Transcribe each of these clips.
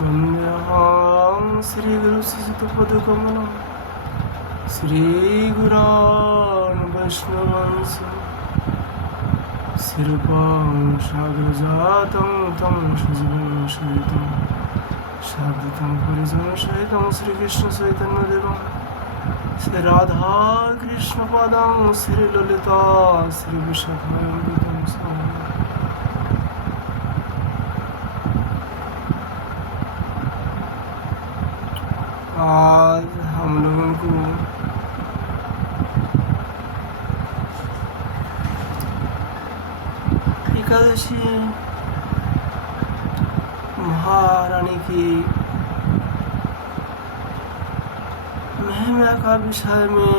वंदेऽहं श्रीगुरुसुतपदकमलं श्रीगुरान् वैष्णवांश शिरपां साग्रजातं तं सजीवं सहितं शारदतं परिजनसहितं श्रीकृष्णचैतन्यदेवं श्रीराधाकृष्णपादं श्रीललिता श्रीविशाखान्वितं आज हम लोगों को एकादशी महारानी की महिमा का विषय में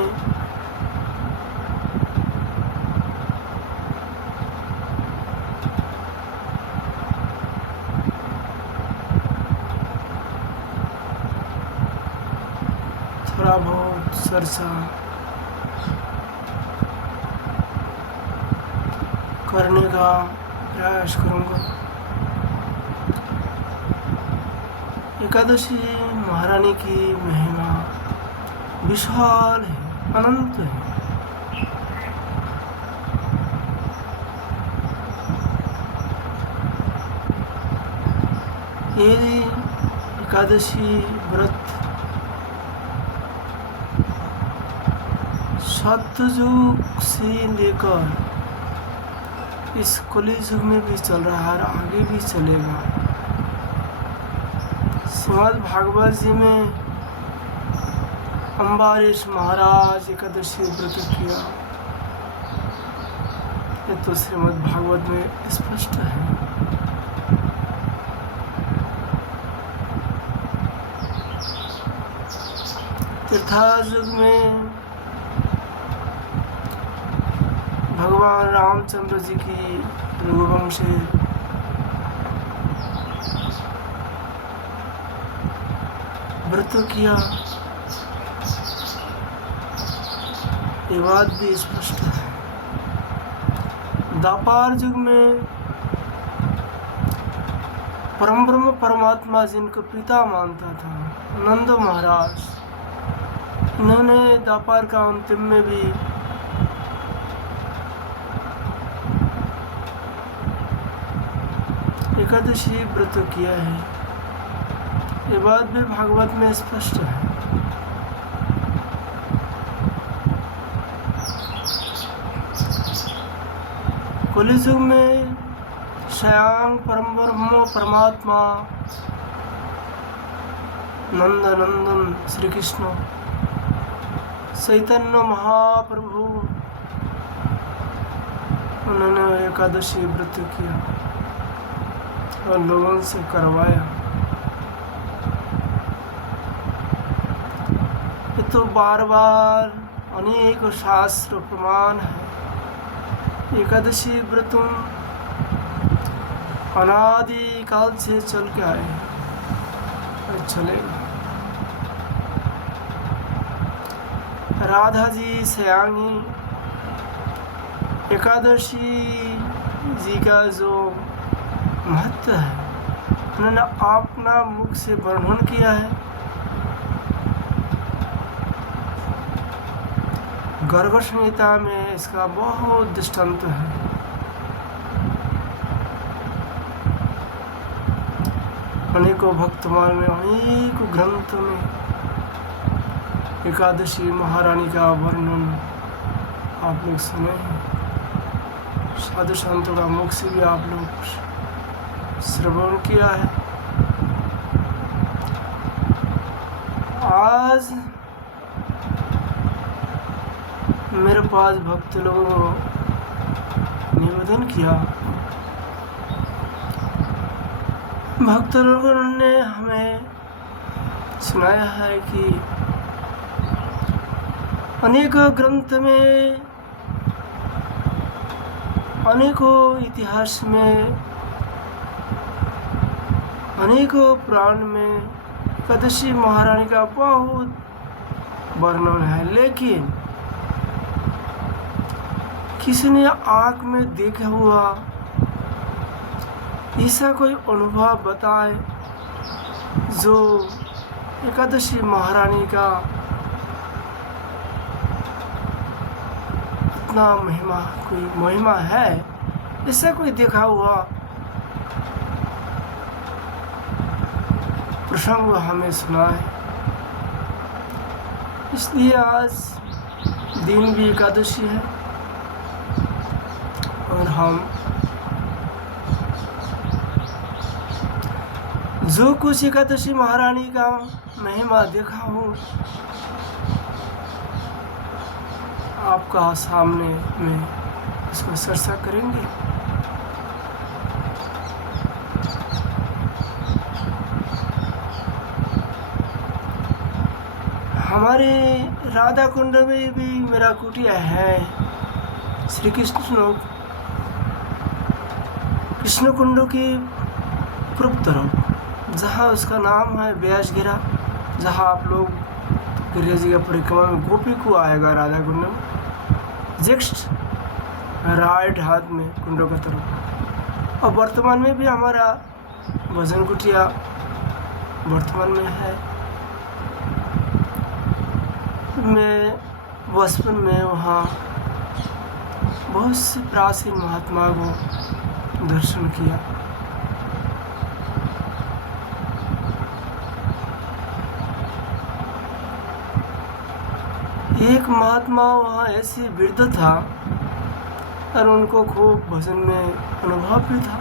थोड़ा बहुत चर्चा करने का प्रयास करूंगा। एकादशी महारानी की महिमा विशाल है, अनंत है। ये एकादशी व्रत सतयुग से लेकर इस कलियुग में भी चल रहा है और आगे भी चलेगा। श्रीमद् भागवत जी में अम्बारीश महाराज एकादशी व्रत किया, ये तो श्रीमद् भागवत में स्पष्ट है। त्रेतायुग में भगवान रामचंद्र जी की रघुवंश व्रत किया, ये बात भी स्पष्ट है। द्वापर युग में परम ब्रह्म परमात्मा जिनको पिता मानता था नंद महाराज, इन्होंने द्वापर का अंतिम में भी एकादशी व्रत किया है। ये बात भी भागवत में स्पष्ट है। कलियुग में स्वयं परम ब्रह्म परमात्मा नंद नंदन श्री कृष्ण चैतन्य महाप्रभु, उन्होंने एकादशी व्रत किया और लोगों से करवाया। ये तो बार बार अनेक शास्त्र प्रमाण है। एकादशी व्रत अनादि काल से चल के आए और चलेगा। राधा जी सयांगी एकादशी जी का जो महत्व है उन्होंने अपना मुख से वर्णन किया है। गर्भ संहिता में इसका बहुत दृष्टांत है। अनेकों भक्तमाल में अनेकों ग्रंथ में एकादशी महारानी का वर्णन आप लोग सुने हैं। साधु संतों का मुख से भी आप लोग श्रवण किया है। आज मेरे पास भक्त लोगों को निवेदन किया, भक्त लोगों ने हमें सुनाया है कि अनेकों ग्रंथ में, अनेकों इतिहास में, अनेकों पुराण में एकादशी महारानी का बहुत वर्णन है, लेकिन किसी ने आँख में देखा हुआ ऐसा कोई अनुभव बताए जो एकादशी महारानी का इतना महिमा है, इससे कोई देखा हुआ प्रसंग हमें सुना है। इसलिए आज दिन भी एकादशी है और हम जो कुछ एकादशी महारानी का महिमा देखा हो आपका सामने में इसको चर्चा करेंगे। हमारे राधा कुंड में भी मेरा कुटिया है। श्री कृष्ण कुंड की पूर्व तरफ, जहाँ उसका नाम है व्यासगिरा, जहाँ आप लोग गिरिजा जी का परिक्रमा में गोपी को आएगा राधा कुंड में, जस्ट राइट हाथ में कुंडों का तरफ। और वर्तमान में भी हमारा भजन कुटिया वर्तमान में है। मैं बचपन में वहाँ बहुत से प्राचीन महात्मा को दर्शन किया। एक महात्मा वहाँ ऐसे वृद्ध था और उनको खूब भजन में अनुभव भी था।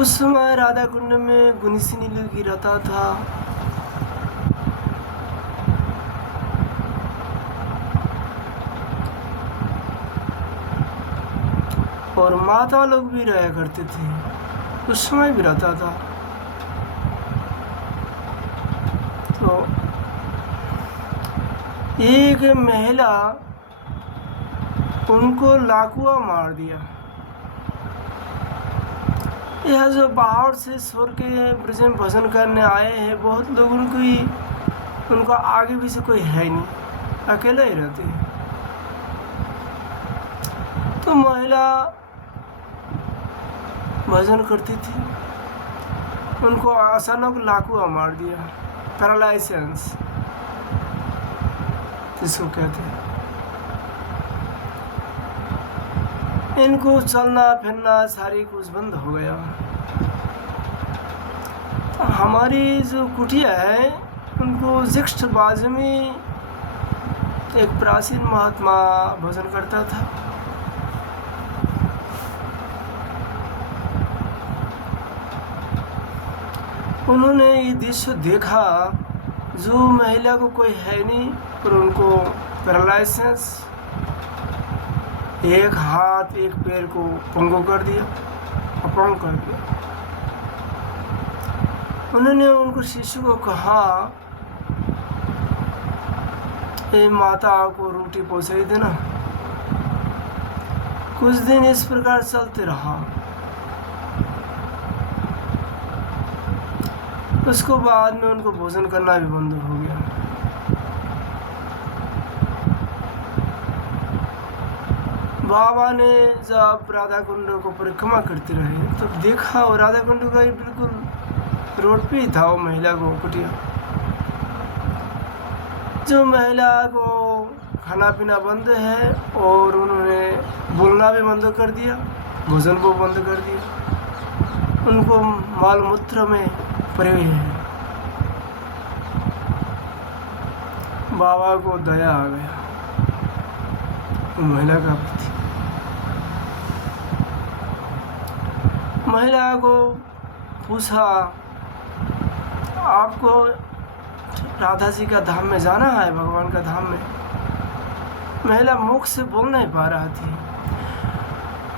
उस समय राधा कुंड में गुनिसिनी लगी रहता था। और माता लोग भी रहा करते थे, उस समय भी रहता था। तो एक महिला उनको लाकुआ मार दिया। यह जो बाहर से स्वर के ब्रज में भजन करने आए हैं, बहुत लोग उनका आगे भी से कोई है नहीं, अकेला ही रहते हैं। तो महिला भजन करती थी, उनको अचानक लाकुआ मार दिया, पैरालाइसिस जिसको कहते हैं। इनको चलना फिरना सारी कुछ बंद हो गया। हमारी जो कुटिया है उनको जस्ट बाजू में एक प्राचीन महात्मा भजन करता था। उन्होंने ये दृश्य देखा, जो महिला को कोई है नहीं पर उनको पैरालाइसिस, एक हाथ एक पैर को पंगु कर दिया, अपंग कर दिया। उन्होंने उनको शिशु को कहा, ए माता को रोटी पहुँचाई देना। कुछ दिन इस प्रकार चलते रहा। उसको बाद में उनको भोजन करना भी बंद हो गया। बाबा ने जब राधा कुंड को परिक्रमा करते रहे तब देखा, और राधा कुंड का ही बिल्कुल रोड पे ही था वो महिला को कुटिया। जो महिला को खाना पीना बंद है और उन्होंने बोलना भी बंद कर दिया, भोजन को बंद कर दिया, उनको माल मूत्र में पड़े हुए हैं। बाबा को दया आ गया महिला का प्रति। महिला को पूछा, आपको राधा जी का धाम में जाना है, भगवान का धाम में? महिला मुख से बोल नहीं पा रहा थी।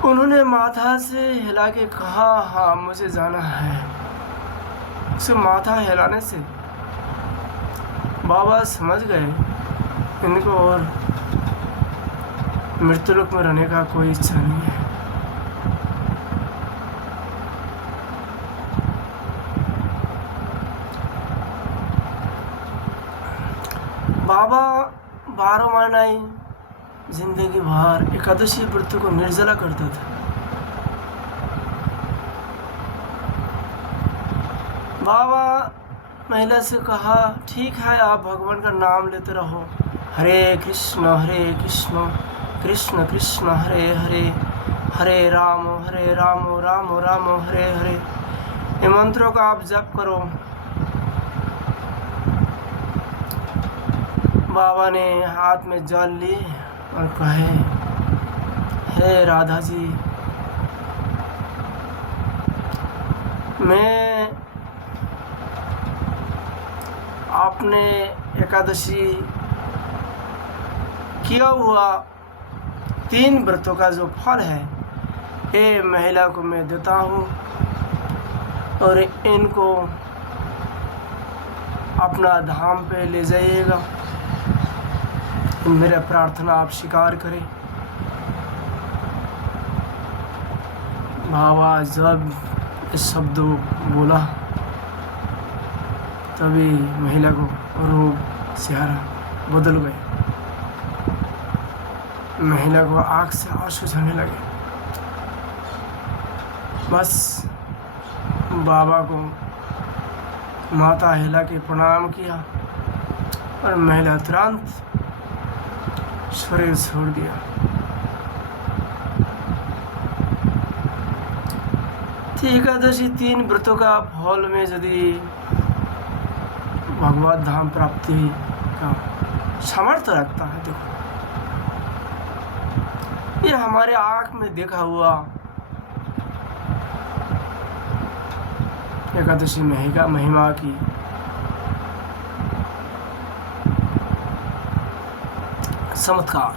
उन्होंने माथा से हिला के कहा, हाँ मुझे जाना है। उसे माथा हिलाने से बाबा समझ गए इनको और मृत्युलोक में रहने का कोई इच्छा नहीं है। बाबा 12 महीना ही जिंदगी भर एकादशी व्रत को निर्जला करता था। बाबा महिला से कहा, ठीक है, आप भगवान का नाम लेते रहो, हरे कृष्ण कृष्ण कृष्ण हरे हरे, हरे राम राम राम हरे हरे, ये मंत्रों का आप जप करो। बाबा ने हाथ में जल लिए और कहे, हे राधा जी, मैं आपने एकादशी किया हुआ 3 व्रतों का जो फल है, ये महिला को मैं देता हूँ और इनको अपना धाम पे ले जाइएगा। मेरा प्रार्थना आप स्वीकार करें। बाबा जब इस शब्द बोला तभी महिला को रूप चेहरा बदल गए। महिला को आँख से आंसू झरने लगे। बस बाबा को माथा हिला के प्रणाम किया और महिला तुरंत शरीर छोड़ दिया। एकादशी 3 व्रतों का फल में यदि भगवत धाम प्राप्ति का सामर्थ्य रखता है, देखो ये हमारे आँख में देखा हुआ एकादशी महिमा की चमत्कार।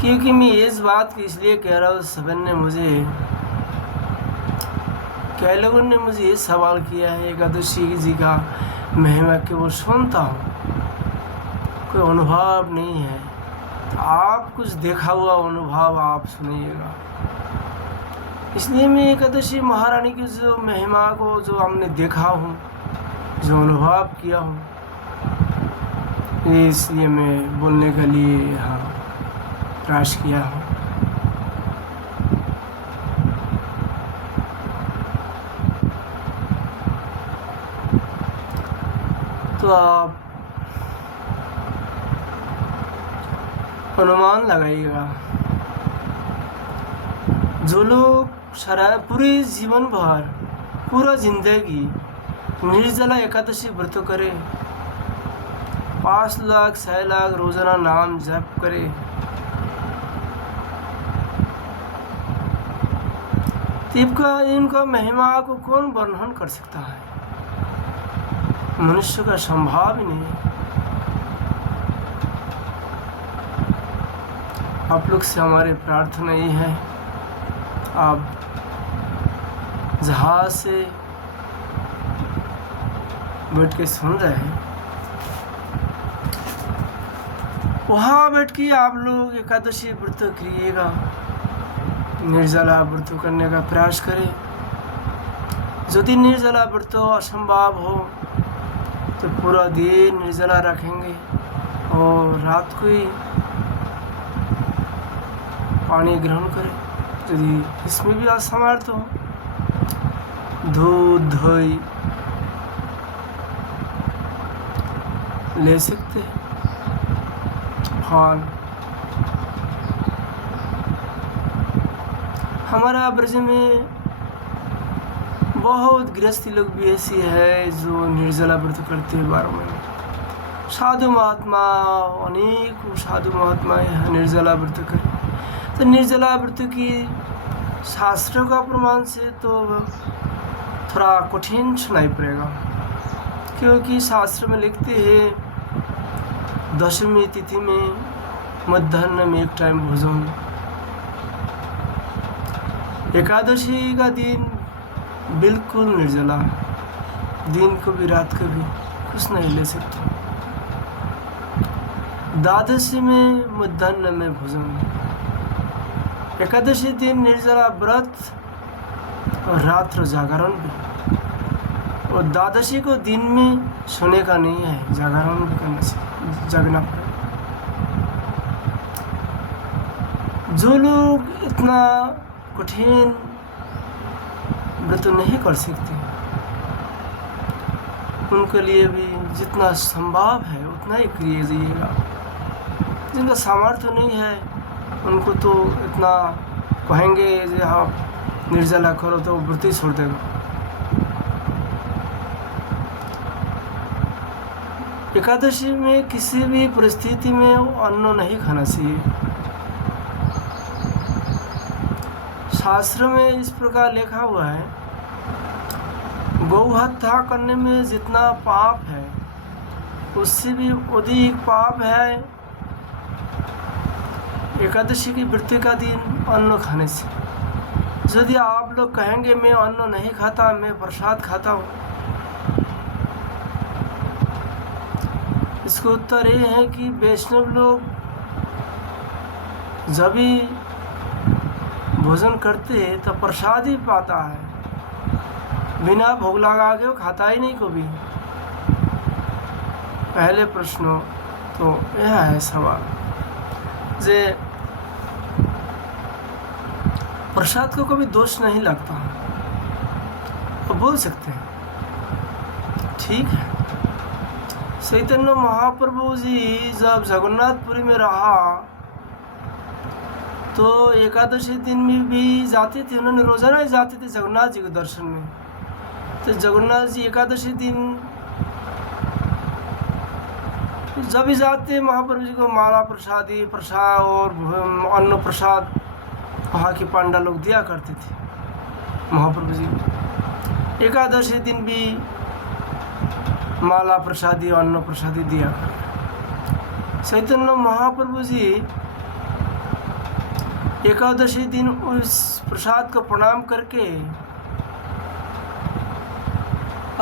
क्योंकि मैं इस बात की इसलिए कह रहा हूँ, कई लोगों ने मुझे ये सवाल किया है, एकादशी जी का महिमा केवल सुनता हूँ, कोई अनुभव नहीं है, तो आप कुछ देखा हुआ अनुभव आप सुनिएगा। इसलिए मैं एकादशी महारानी की जो महिमा को जो हमने देखा हूँ, जो अनुभव किया हूँ, इसलिए मैं बोलने के लिए यहाँ प्रयास किया हूँ। तो आप अनुमान लगाइएगा, जो लोग पूरे जीवन भर पूरा जिंदगी निर्जला एकादशी व्रत करे, 5 लाख 6 लाख रोजाना नाम जप करे, इनका महिमा को कौन वर्णन कर सकता है? मनुष्य का संभव ही नहीं है। आप लोग से हमारी प्रार्थना ये है, आप जहाँ से बैठ के सुन रहे हैं, वहाँ बैठ के आप लोग एकादशी व्रत करिएगा, निर्जला व्रत करने का प्रयास करें। यदि निर्जला व्रत असंभव हो तो पूरा दिन निर्जला रखेंगे और रात को ही पानी ग्रहण करें। यदि इसमें भी असमर्थ हो, दूध दही ले सकते हैं, फल। हमारा ब्रज में बहुत गृहस्थी लोग भी ऐसी है जो निर्जला व्रत करते हैं 12 महीने। साधु महात्मा, अनेक साधु महात्मा है निर्जला व्रत करते। तो निर्जला व्रत की शास्त्रों का प्रमाण से तो थोड़ा कठिन सुनाई पड़ेगा, क्योंकि शास्त्र में लिखते हैं 10वीं तिथि में मध्याह्न में 1 टाइम भोजन, एकादशी का दिन बिल्कुल निर्जला, दिन को भी रात को भी कुछ नहीं ले सकते, द्वादशी में मध्याह्न में भोजन, एकादशी दिन निर्जला व्रत और रात्र जागरण भी, और द्वादशी को दिन में सोने का नहीं है, जागरण भी करना चाहिए। जगना पड़ेगा। जो लोग इतना कठिन व्रत नहीं कर सकते, उनके लिए भी जितना संभव है उतना ही कीजिएगा। जिनका सामर्थ्य नहीं है उनको तो इतना कहेंगे कि आप निर्जला करो तो व्रत ही छोड़ देगा। एकादशी में किसी भी परिस्थिति में अन्न नहीं खाना चाहिए। शास्त्र में इस प्रकार लिखा हुआ है, गौ हत्या करने में जितना पाप है उससे भी अधिक पाप है एकादशी की व्रत का दिन अन्न खाने से। यदि आप लोग कहेंगे मैं अन्न नहीं खाता, मैं प्रसाद खाता हूँ, इसका उत्तर ये है कि वैष्णव लोग जब भी भोजन करते हैं तो प्रसाद ही पाता है, बिना भोग लगा के वो खाता ही नहीं कभी। पहले प्रश्न तो यह है सवाल जे प्रसाद को कभी दोष नहीं लगता, तो बोल सकते हैं ठीक है। चैतन्य महाप्रभु जी जब जगन्नाथपुरी में रहा तो एकादशी दिन में भी जाते थे, उन्होंने रोजाना ही जाते थे जगन्नाथ जी के दर्शन में। तो जगन्नाथ जी एकादशी दिन जब भी जाते महाप्रभु जी को माला प्रसादी प्रसाद और अन्न प्रसाद वहाँ के पांडा लोग दिया करते थे महाप्रभु जी। एकादशी दिन भी माला प्रसादी अन्न प्रसादी दिया करते। चैतन्य महाप्रभु जी एकादशी दिन उस प्रसाद को प्रणाम करके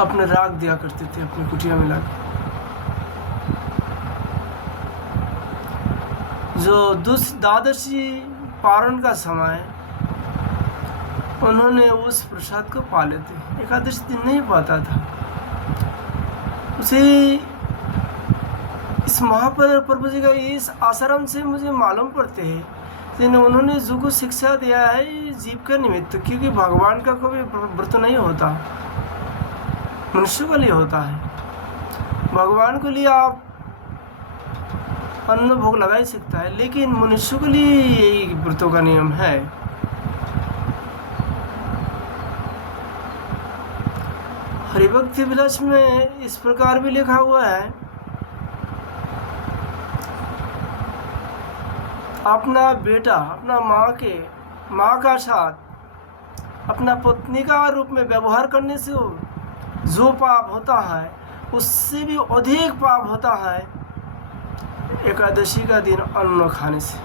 अपने राग दिया करते थे, अपनी कुटिया में लाके। जो द्वादशी पारण का समय उन्होंने उस प्रसाद को पा लेते, एकादशी दिन नहीं पाता था। उसे इस महाप्रभु जी का इस आश्रम से मुझे मालूम पड़ते हैं कि उन्होंने जो कुछ शिक्षा दिया है जीव का निमित्त, क्योंकि भगवान का कोई व्रत नहीं होता, मनुष्य के लिए होता है। भगवान के लिए आप अन्न भोग लगा ही सकता है, लेकिन मनुष्य के लिए यही व्रतों का नियम है। हरिभक्ति विलास में इस प्रकार भी लिखा हुआ है, अपना बेटा अपना माँ का साथ अपना पत्नी का रूप में व्यवहार करने से जो पाप होता है उससे भी अधिक पाप होता है एकादशी का दिन अन्न खाने से।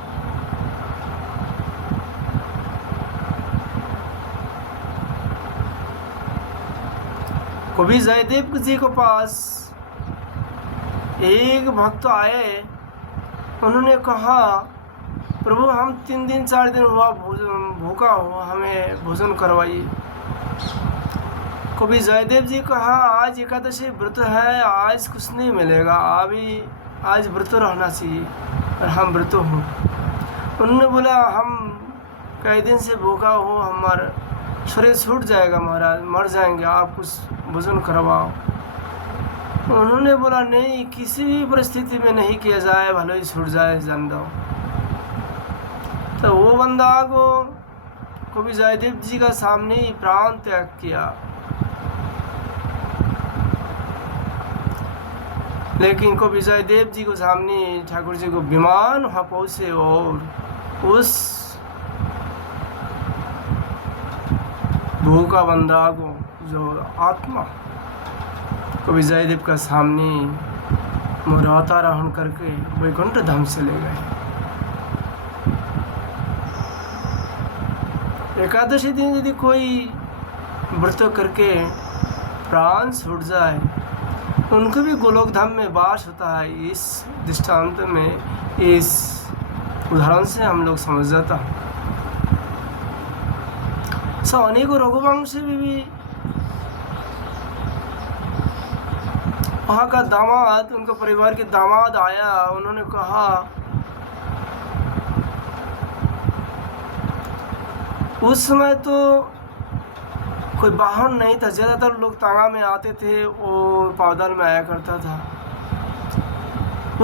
कभी जयदेव जी के पास एक भक्त आए, उन्होंने कहा प्रभु हम 3 दिन 4 दिन हुआ भूखा हुआ, हमें भोजन करवाइए। कभी जयदेव जी कहा आज एकादशी व्रत है, आज कुछ नहीं मिलेगा, अभी आज व्रत रहना चाहिए और हम व्रत हूँ। उन्होंने बोला हम कई दिन से भूखा हूँ, हमारा शरीर छूट जाएगा महाराज, मर जाएंगे, आप कुछ भोजन करवाओ। उन्होंने बोला नहीं, किसी भी परिस्थिति में नहीं किया जाए, भले ही छूट जाए, जान दो। तो वो बंदा को कभी जयदेव जी का सामने ही प्राण त्याग किया, लेकिन कभी जयदेव जी को सामने ठाकुर जी को विमान वहाँ पहुँचे और उस भूखा बंदा को जो आत्मा कभी जयदेव का सामने मुरातारोहण करके वैकुंठ धाम चले गए। एकादशी दिन यदि कोई व्रत करके प्राण छूट जाए, उनको भी गोलोक धाम में वास होता है। इस दृष्टांत में, इस उदाहरण से हम लोग समझ जाता है। अनेकों रघुवंश भी वहाँ का दामाद, उनका परिवार के दामाद आया, उन्होंने कहा उस समय तो कोई वाहन नहीं था, ज़्यादातर लोग तांगा में आते थे और पावदान में आया करता था।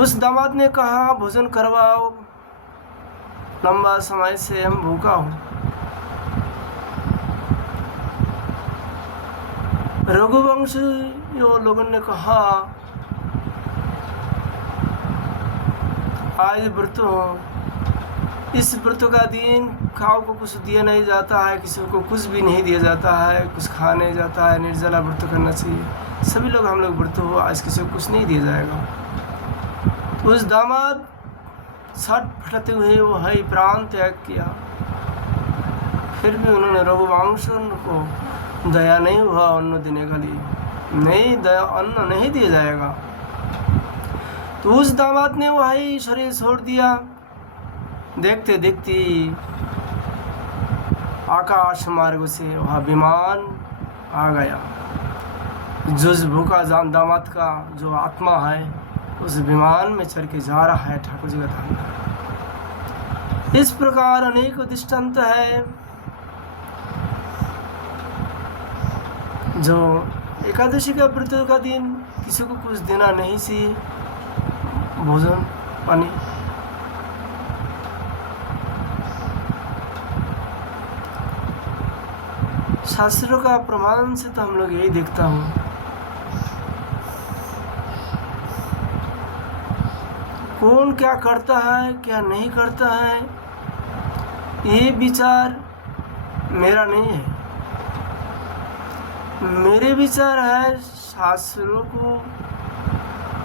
उस दामाद ने कहा भोजन करवाओ, लंबा समय से हम भूखा हूँ। रघुवंशी लोगों ने कहा आज व्रत हो, इस व्रत का दिन खाओ को कुछ दिया नहीं जाता है, किसी को कुछ भी नहीं दिया जाता है, कुछ खा नहीं जाता है, निर्जला व्रत करना चाहिए। सभी लोग हम लोग व्रत हो, आज किसी को कुछ नहीं दिया जाएगा। उस दामाद छट फटते हुए वो है प्राण त्याग किया, फिर भी उन्होंने रघुवंश को दया नहीं हुआ अन्न देने के लिए, नहीं दया, अन्न नहीं दिया जाएगा। तो उस दामाद ने वही शरीर छोड़ दिया। देखते देखते आकाश मार्ग से वह विमान आ गया। जो भूखा दामाद का जो आत्मा है उस विमान में चढ़ के जा रहा है ठाकुर जी का धाम। इस प्रकार अनेक दृष्टांत है। जो एकादशी का व्रत का दिन किसी को कुछ देना नहीं चाहिए, भोजन पानी। शास्त्रों का प्रमाण से तो हम लोग यही देखता हूँ। कौन क्या करता है क्या नहीं करता है ये विचार मेरा नहीं है। मेरे विचार है शास्त्रों को,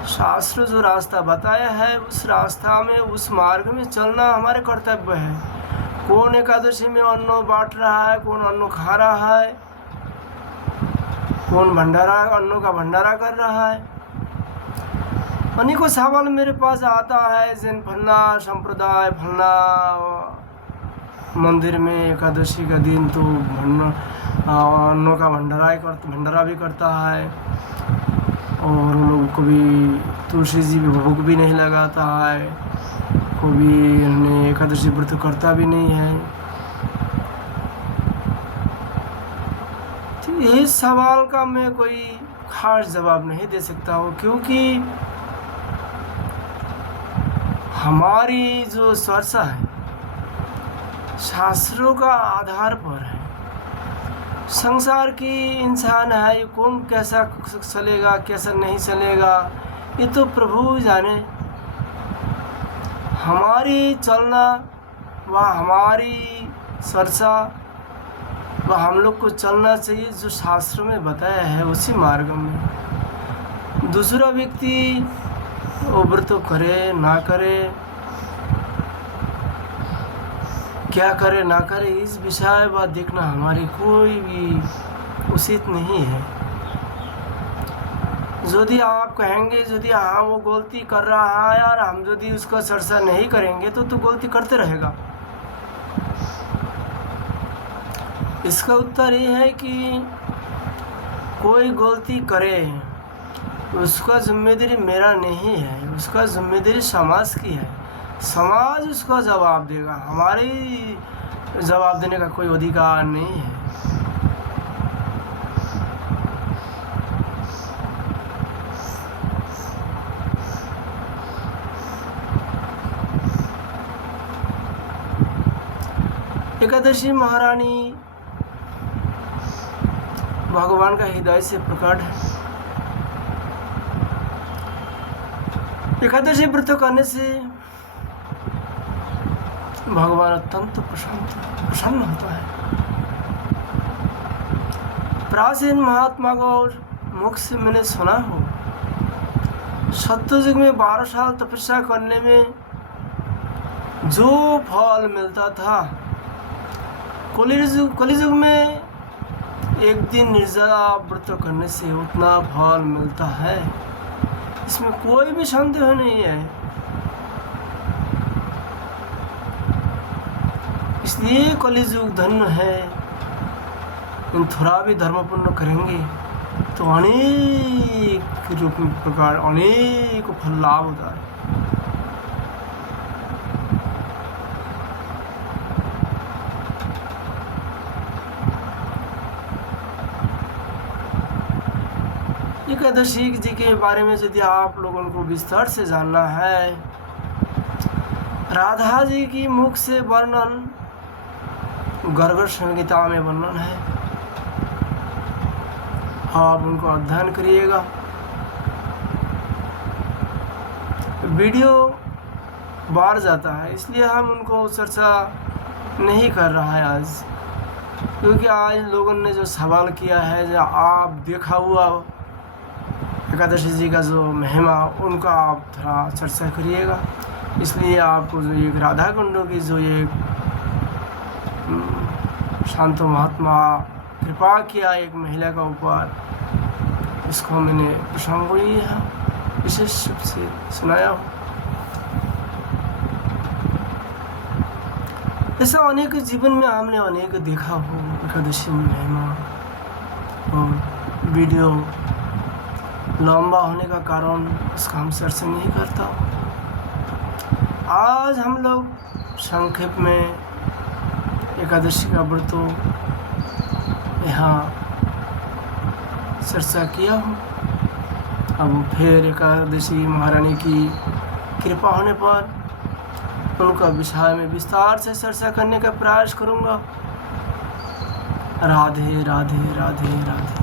शास्त्र जो रास्ता बताया है उस रास्ता में, उस मार्ग में चलना हमारे कर्तव्य है। कौन एकादशी में अन्न बांट रहा है, कौन अन्न खा रहा है, कौन भंडारा, अन्नों का भंडारा कर रहा है। अनेकों सवाल मेरे पास आता है, जिन फलना संप्रदाय फलना मंदिर में एकादशी का दिन तो अन्नों का भंडारा भी करता है, और उन लोगों को भी तुलसी जी भी भोग भी नहीं लगाता है, कोई उन्हें एकादशी व्रत करता भी नहीं है। तो ये सवाल का मैं कोई खास जवाब नहीं दे सकता हूँ, क्योंकि हमारी जो चर्चा है शास्त्रों का आधार पर है। संसार की इंसान है, ये कौन कैसा चलेगा कैसा नहीं चलेगा ये तो प्रभु जाने। हमारी चलना व हमारी चर्चा व हम लोग को चलना चाहिए जो शास्त्र में बताया है उसी मार्ग में। दूसरा व्यक्ति व्रत करे ना करे, क्या करे ना करे, इस विषय बात देखना हमारी कोई भी उचित नहीं है। यदि आप कहेंगे यदि हाँ वो गलती कर रहा है और हम यदि उसका चर्चा नहीं करेंगे तो गलती करते रहेगा। इसका उत्तर ये है कि कोई गलती करे उसका जिम्मेदारी मेरा नहीं है, उसका जिम्मेदारी समाज की है। समाज उसका जवाब देगा, हमारी जवाब देने का कोई अधिकार नहीं है। एकादशी महारानी भगवान का हृदय से प्रकट है। एकादशी व्रत करने से भगवान अत्यंत प्रसन्न होता है। प्राचीन महात्मा को मुख से मैंने सुना हो, सत्ययुग में 12 साल तपस्या करने में जो फल मिलता था, कलियुग में एक दिन निर्जला व्रत करने से उतना फल मिलता है, इसमें कोई भी संदेह नहीं है। इसलिए कलियुग धन्य है। थोड़ा भी धर्मपूर्ण करेंगे तो अनेक रूप प्रकार अनेक फल लाभ होता है। एकादशी जी के बारे में यदि आप लोगों को विस्तार से जानना है, राधा जी की मुख से वर्णन गर्ग संहिता में वर्णन है। आप उनको अध्ययन करिएगा। वीडियो बाढ़ जाता है, इसलिए हम उनको चर्चा नहीं कर रहा है आज, क्योंकि आज लोगों ने जो सवाल किया है, जो आप देखा हुआ एकादशी जी का जो महिमा, उनका आप थोड़ा चर्चा करिएगा। इसलिए आपको जो एक राधा कुंडों की जो एक शांतो महात्मा कृपा किया एक महिला का ऊपर, इसको मैंने प्रसंग को यहाँ विशेष रूप से सुनाया हूँ। ऐसा अनेक जीवन में हमने अनेक देखा हो एकादशी महिमा, और वीडियो लंबा होने का कारण इसका हम चर्चा नहीं करता। आज हम लोग संक्षेप में एकादशी का व्रत यहाँ चर्चा किया हूँ। अब फिर एकादशी महारानी की कृपा होने पर उनका विषय में विस्तार से चर्चा करने का प्रयास करूँगा। राधे राधे राधे राधे।